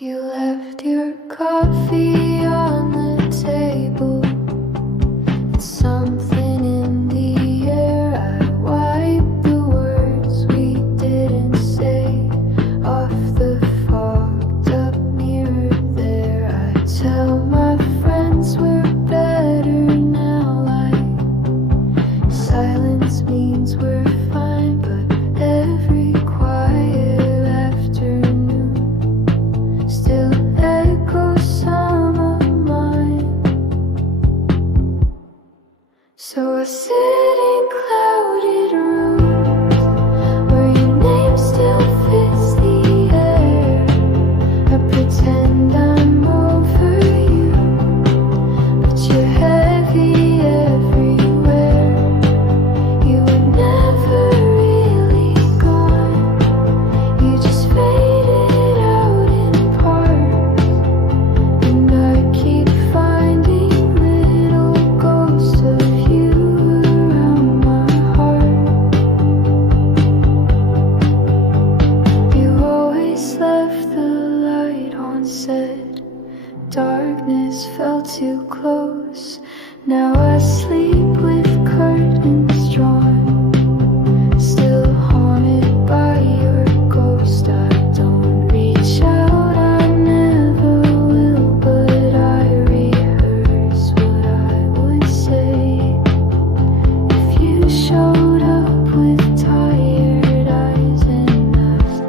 You left your coffee on the table. It's something in the air. I wipe the words we didn't say off the fogged up mirror there. I tell my friends we're better now, like silence means we're fine, but every quiet afternoon still echoes some of mine. So I sit in clouded rooms where your name still fits the air. I pretend I'm over you, but you're heavy everywhere. You were never really gone. You just faded out in parts, and I keep finding little ghosts of you around my heart. You always left the light on set. Darkness felt too close. Now I sleep with curtains drawn, still haunted by your ghost. I don't reach out, I never will, but I rehearse what I would say if you showed up with tired eyes and asked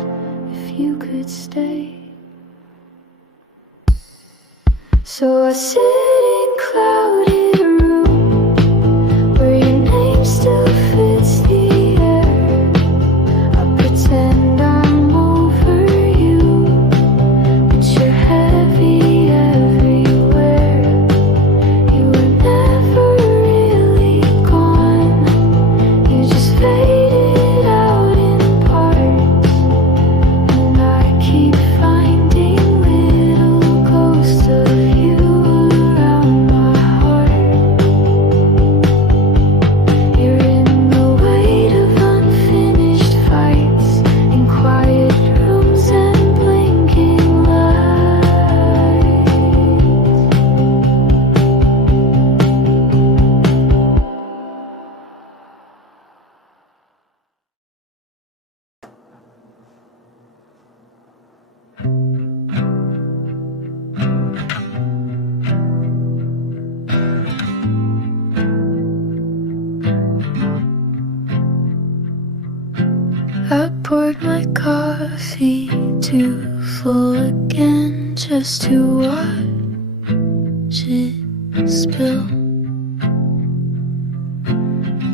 if you could stay. So I sit in clouded rooms where your name still fits the air. I pretend I'm over you, but you're heavy everywhere. You were never really gone. You just faded out in parts, and I keep finding little ghosts of you around my heart. You're in the weight of unfinished fights, in quiet rooms and blinking lights. I poured my coffee too full again just to watch it spill.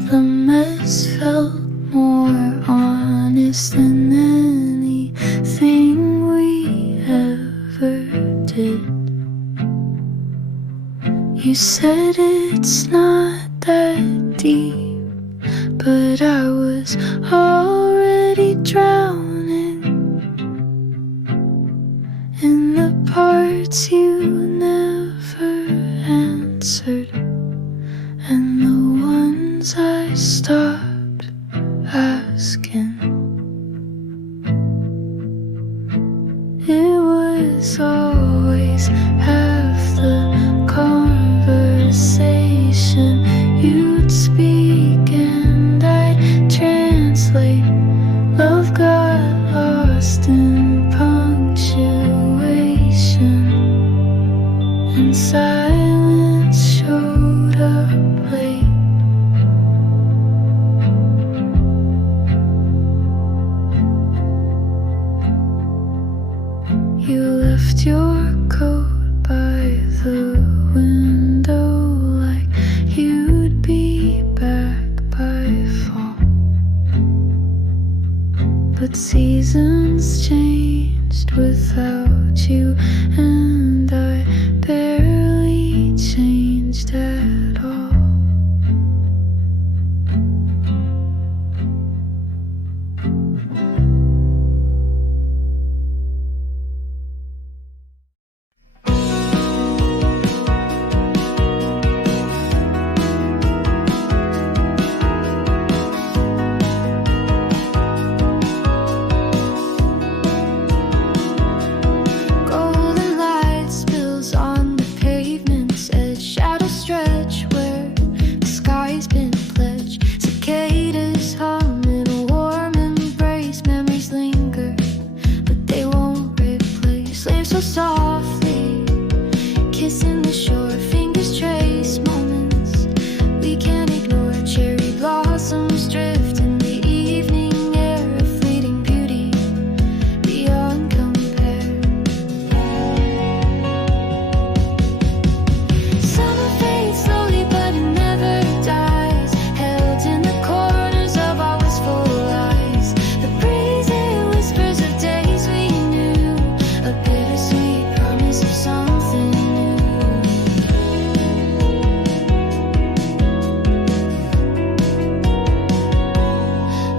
The mess felt more honest than anything we ever did. You said it's not that deep, but I was already drowning in the parts you never answered, and the ones I stopped asking. It was always half the conversation. You'd speak and I'd translate. Love got lost in punctuation, and silence showed up late. You left your coat by the window like you'd be back by fall. But seasons changed without you, and I barely changed at all. Go softly, kissing the shore, fingers trace moments we can't ignore. Cherry blossoms drift in the evening air, a fleeting beauty beyond compare. Summer fades slowly but it never dies, held in the corners of our wistful eyes. The breeze it whispers of days we knew, a bittersweet promise of something new.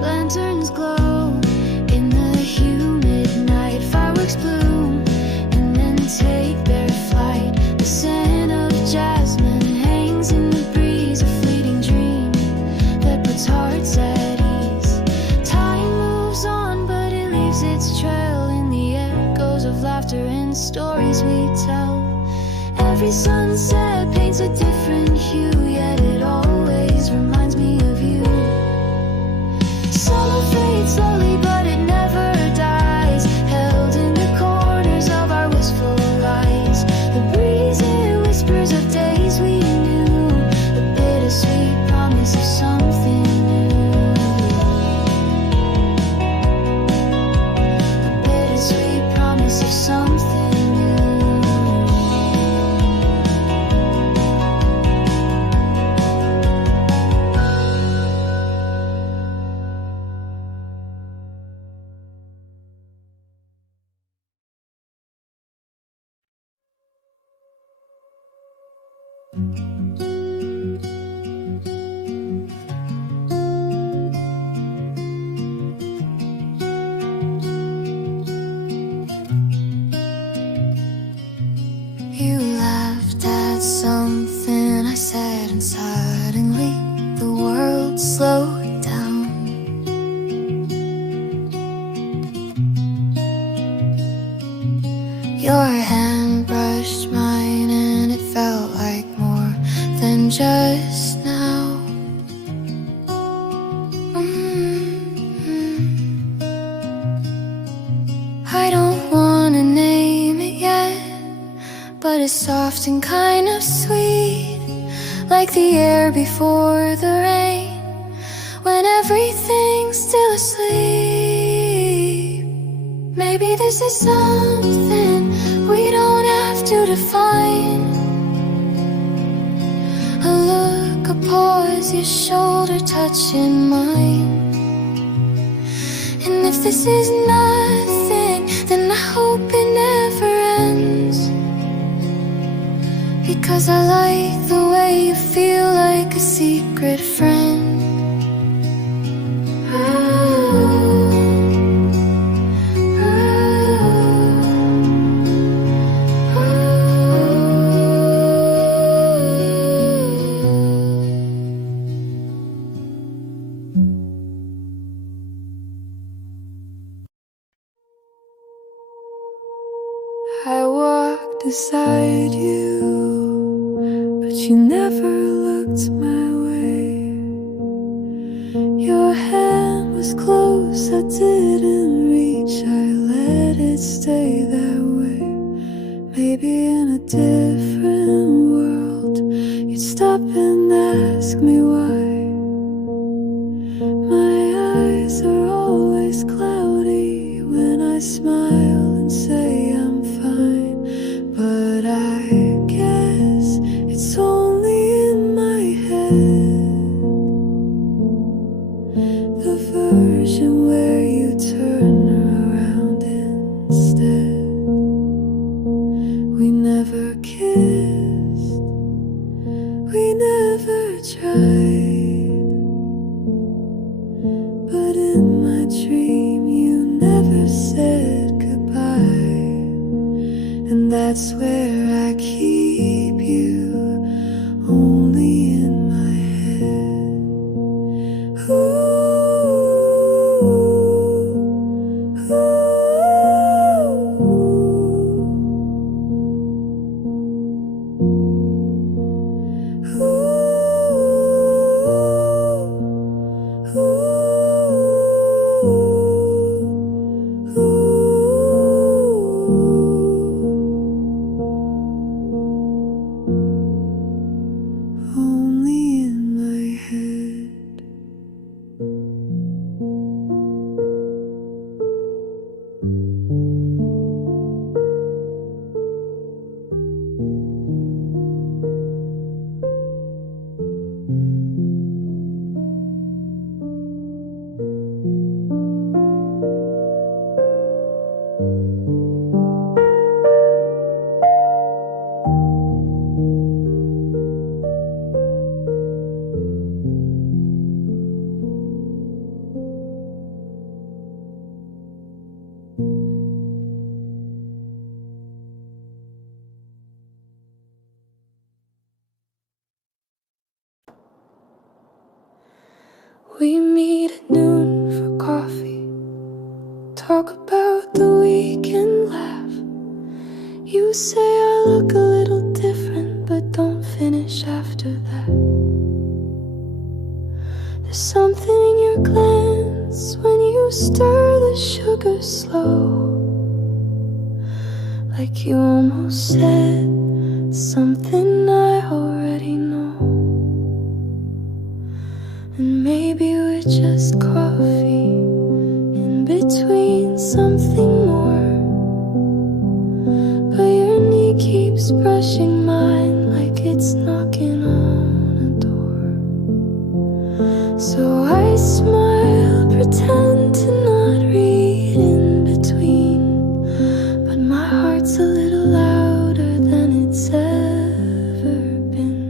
Lanterns glow in the humid night, fireworks bloom and then take their flight. The scent of jasmine hangs in the breeze, a fleeting dream that puts hearts at ease. Time moves on but it leaves its trail in the echoes of laughter and stories we tell. Every sunset paints a different hue, yet it always reminds me of you. Summer fades slowly but it never dies, held in the corners of our wistful eyes. The breeze it whispers of days we knew, a bittersweet promise of something new. A bittersweet promise of something new. You laughed at something I said, and suddenly the world slowed down. Your hand brushed mine and it felt like more than just now. I don't wanna name it yet, but it's soft and kind of sweet, like the air before the rain, when everything's still asleep. Maybe this is something we don't have to define. A look, a pause, your shoulder touching mine. And if this is nothing, then I hope it never ends, because I like the way you feel like a secret friend. I walked beside you, but you never looked my way. Your hand was close, I didn't reach, I let it stay that way. Maybe in a different world you'd stop and ask me why. My eyes are always cloudy when I smile and say I'm fine, but I guess it's only in my head, the version where you turn around instead. We never kissed, we never tried, but in my dream you never said goodbye. And that's where I keep you, only in my head. Ooh, We meet at noon for coffee, talk about the week and laugh. You say I look a little different, but don't finish after that. There's something in your glance when you stir the sugar slow, like you almost said something I already know. And maybe we're just coffee in between something more, but your knee keeps brushing mine like it's knocking on a door. So I smile, pretend to not read in between, but my heart's a little louder than it's ever been.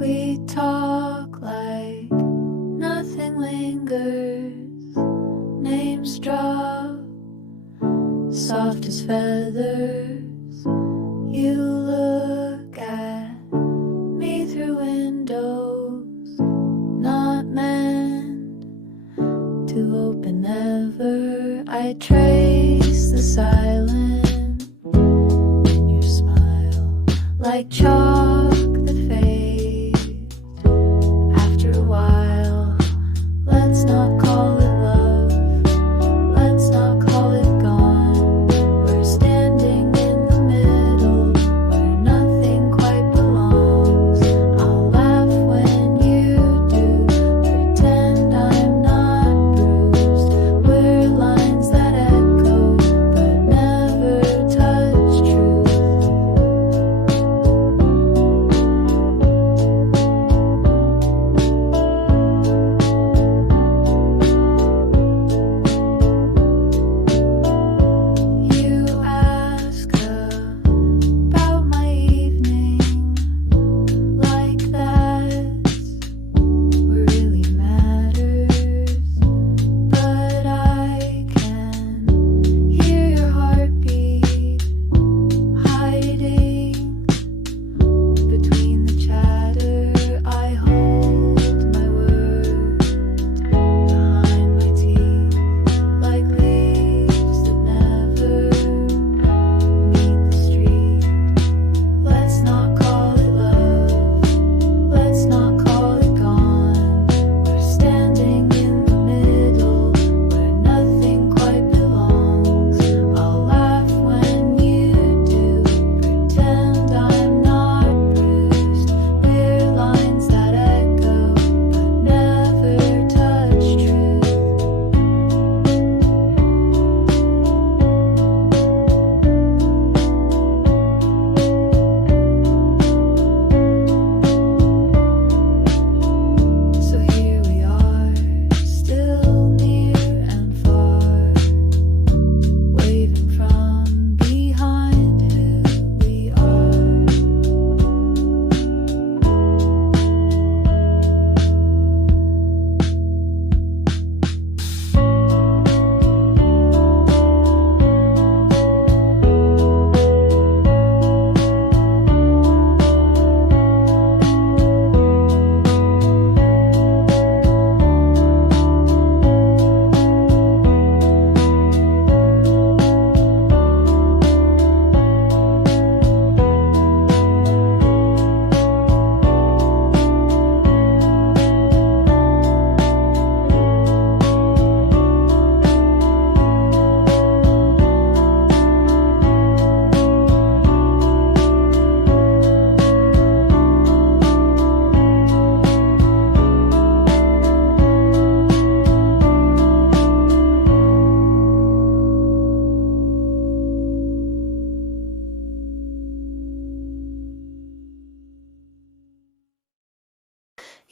We talk like nothing lingers. Names drop, soft as feathers. You look at me through windows not meant to open ever. I trace the silence in your smile like chalk that fades after a while. Let's not call it love,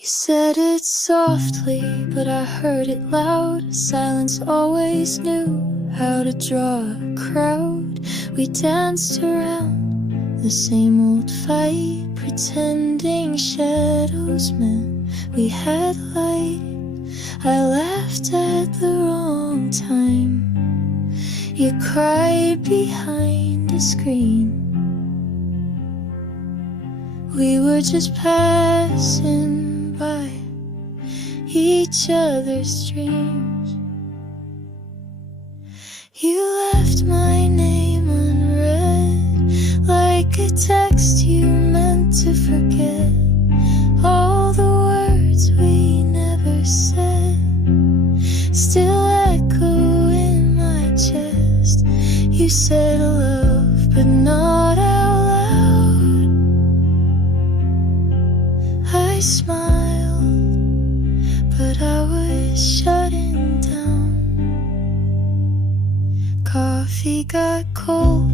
You said it softly, but I heard it loud. Silence always knew how to draw a crowd. We danced around the same old fight, pretending shadows meant we had light. I laughed at the wrong time. You cried behind the screen. We were just passing by each other's dreams. You left my name unread, like a text you meant to forget. All the words we never said still echo in my chest. You said love, but not out loud. I smiled, but I was shutting down. Coffee got cold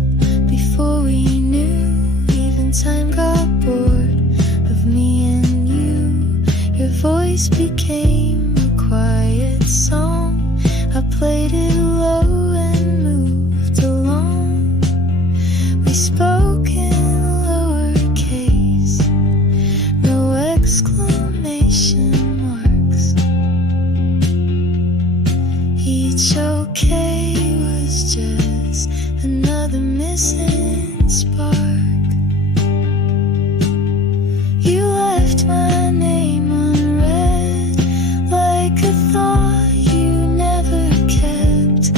before we knew. Even time got bored of me and you. Your voice became a quiet song. I played it low and moved along. We spoke in lowercase, no exclamation marks. Each okay was just another missing spark. You left my name unread, like a thought you never kept.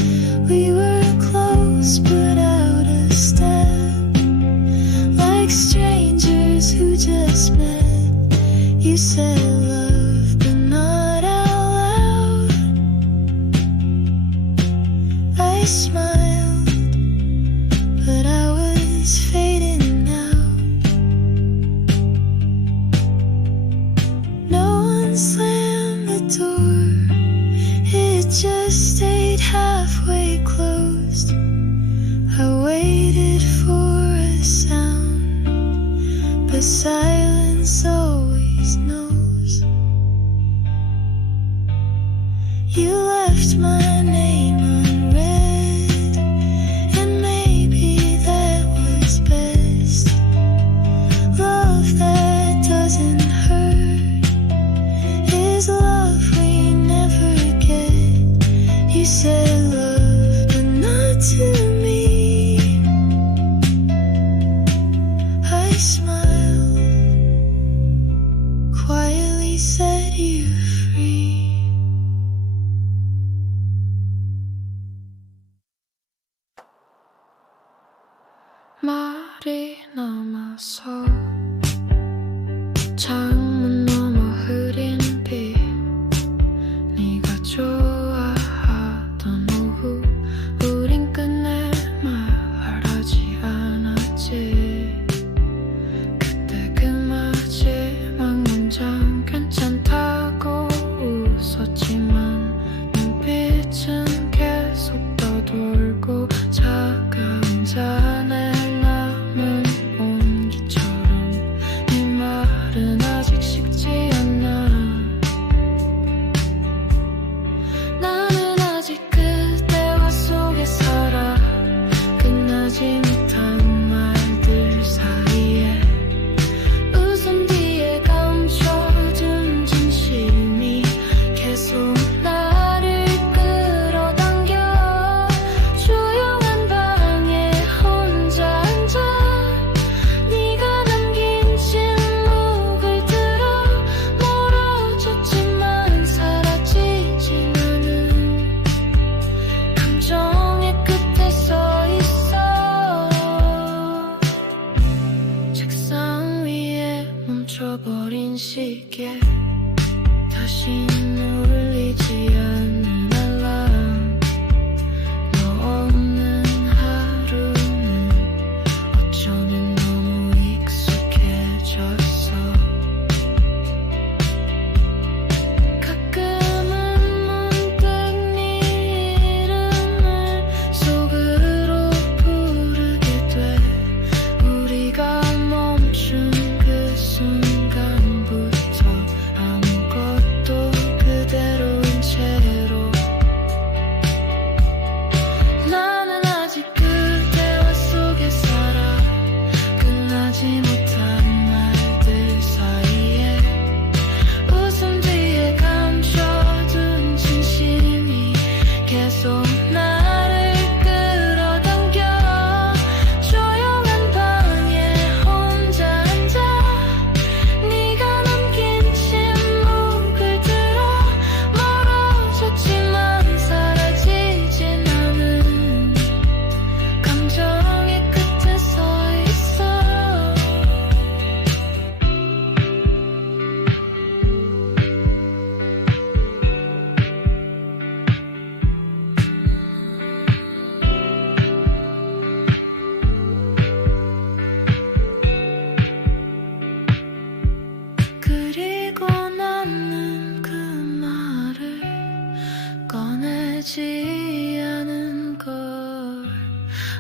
We were close but out of step, like strangers who just met. You said love, but not out loud. I smiled, but I was fading out. No one slammed the door, it just stayed halfway closed. I waited for a sound, but silence always knows. You left my name unread, and maybe that was best. Love that doesn't hurt is love we never get. You said love, but not to me. I smiled, quietly set you free. 말이 남아서 창문 너머 흐린 빛, 네가 좋아하던 오후, 우린 끝내 말하지 않았지. 그때 그 마지막 문장 괜찮다고 웃었지만 눈빛은 계속 떠돌고 차가운 잔에 남은 온기처럼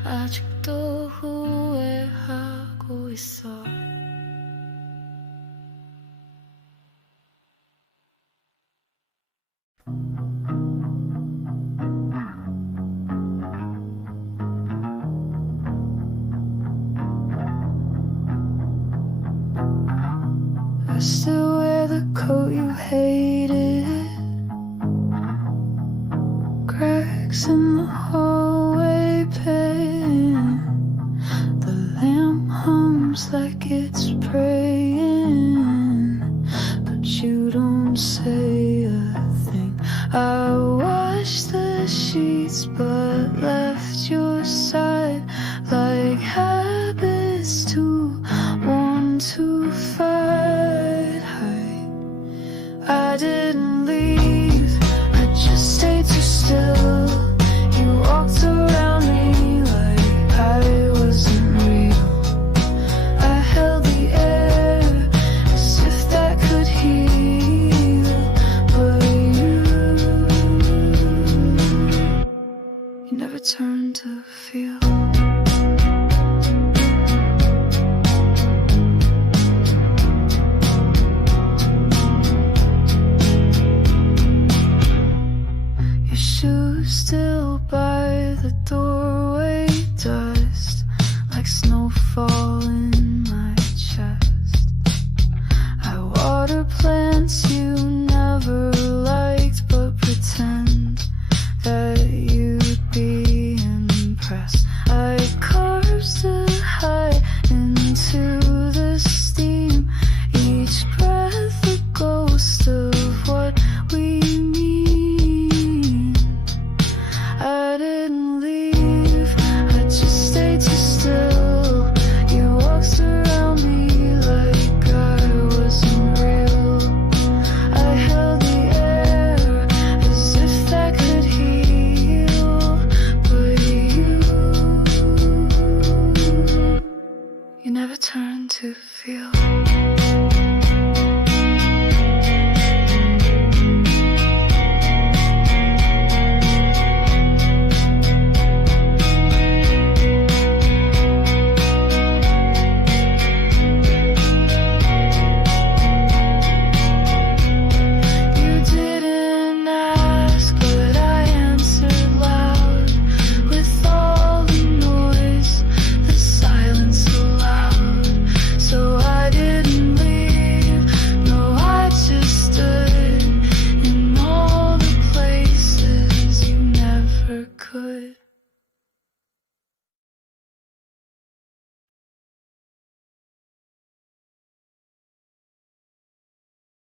아직도 후회하고 있어. I still wear the coat you hated. Cracks in the hallway pane. The lamp hums like it's praying, but you don't say a thing. I washed the sheets but left your side like habits too worn to fight. I didn't leave, I just stayed too still. You walked around me like I wasn't real. I held the air as if that could heal, but you never turned to feel.